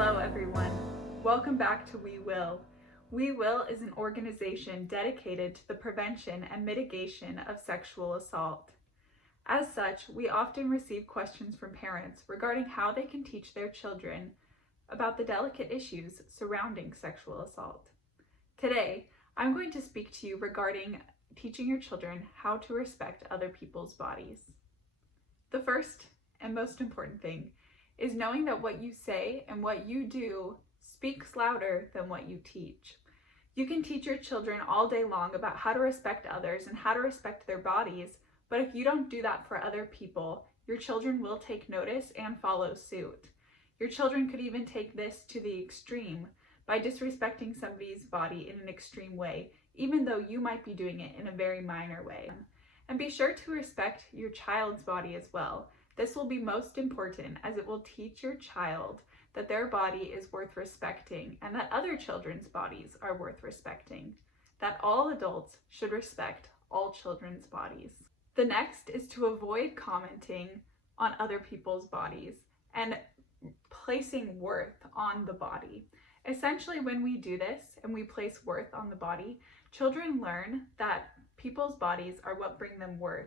Hello everyone. Welcome back to We Will. We Will is an organization dedicated to the prevention and mitigation of sexual assault. As such, we often receive questions from parents regarding how they can teach their children about the delicate issues surrounding sexual assault. Today, I'm going to speak to you regarding teaching your children how to respect other people's bodies. The first and most important thing is knowing that what you say and what you do speaks louder than what you teach. You can teach your children all day long about how to respect others and how to respect their bodies, but if you don't do that for other people, your children will take notice and follow suit. Your children could even take this to the extreme by disrespecting somebody's body in an extreme way, even though you might be doing it in a very minor way. And be sure to respect your child's body as well. This will be most important as it will teach your child that their body is worth respecting and that other children's bodies are worth respecting, that all adults should respect all children's bodies. The next is to avoid commenting on other people's bodies and placing worth on the body. Essentially, when we do this and we place worth on the body, children learn that people's bodies are what bring them worth.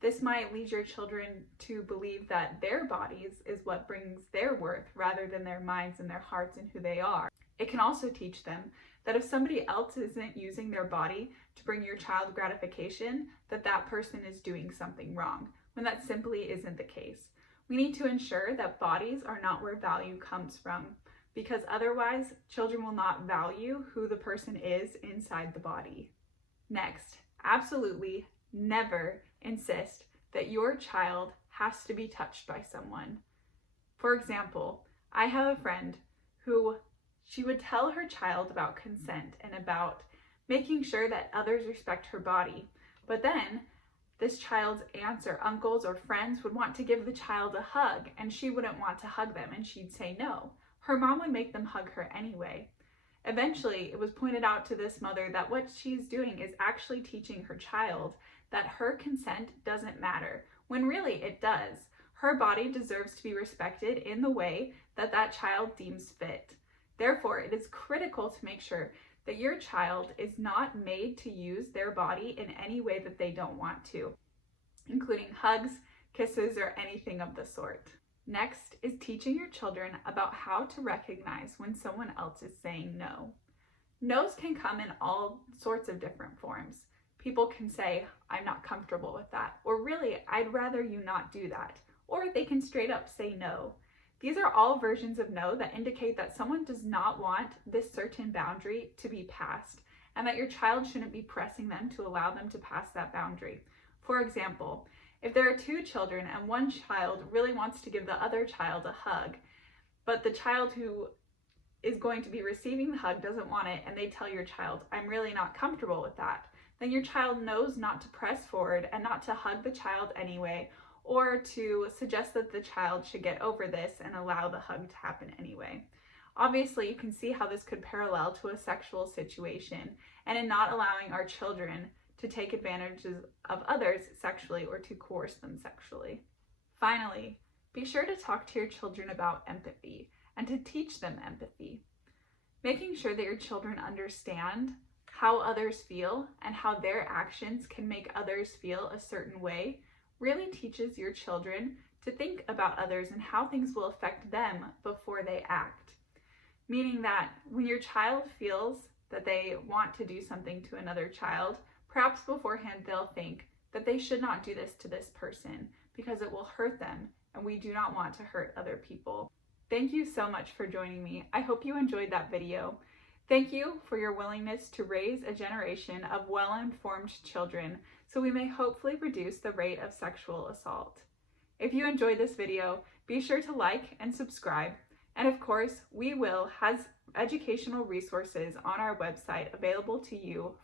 This might lead your children to believe that their bodies is what brings their worth rather than their minds and their hearts and who they are. It can also teach them that if somebody else isn't using their body to bring your child gratification, that that person is doing something wrong, when that simply isn't the case. We need to ensure that bodies are not where value comes from, because otherwise children will not value who the person is inside the body. Next, absolutely never insist that your child has to be touched by someone. For example, I have a friend who she would tell her child about consent and about making sure that others respect her body. But then this child's aunts or uncles or friends would want to give the child a hug and she wouldn't want to hug them and she'd say no. Her mom would make them hug her anyway. Eventually, it was pointed out to this mother that what she's doing is actually teaching her child that her consent doesn't matter, when really it does. Her body deserves to be respected in the way that that child deems fit. Therefore, it is critical to make sure that your child is not made to use their body in any way that they don't want to, including hugs, kisses, or anything of the sort. Next is teaching your children about how to recognize when someone else is saying no. No's can come in all sorts of different forms. People can say, I'm not comfortable with that, or really, I'd rather you not do that, or they can straight up say no. These are all versions of no that indicate that someone does not want this certain boundary to be passed, and that your child shouldn't be pressing them to allow them to pass that boundary. For example, if there are two children and one child really wants to give the other child a hug, but the child who is going to be receiving the hug doesn't want it, and they tell your child, I'm really not comfortable with that, then your child knows not to press forward and not to hug the child anyway, or to suggest that the child should get over this and allow the hug to happen anyway. Obviously, you can see how this could parallel to a sexual situation, and in not allowing our children to take advantages of others sexually or to coerce them sexually. Finally, be sure to talk to your children about empathy and to teach them empathy. Making sure that your children understand how others feel and how their actions can make others feel a certain way really teaches your children to think about others and how things will affect them before they act. Meaning that when your child feels that they want to do something to another child, perhaps beforehand they'll think that they should not do this to this person because it will hurt them, and we do not want to hurt other people. Thank you so much for joining me. I hope you enjoyed that video. Thank you for your willingness to raise a generation of well-informed children so we may hopefully reduce the rate of sexual assault. If you enjoyed this video, be sure to like and subscribe. And of course, We Will has educational resources on our website available to you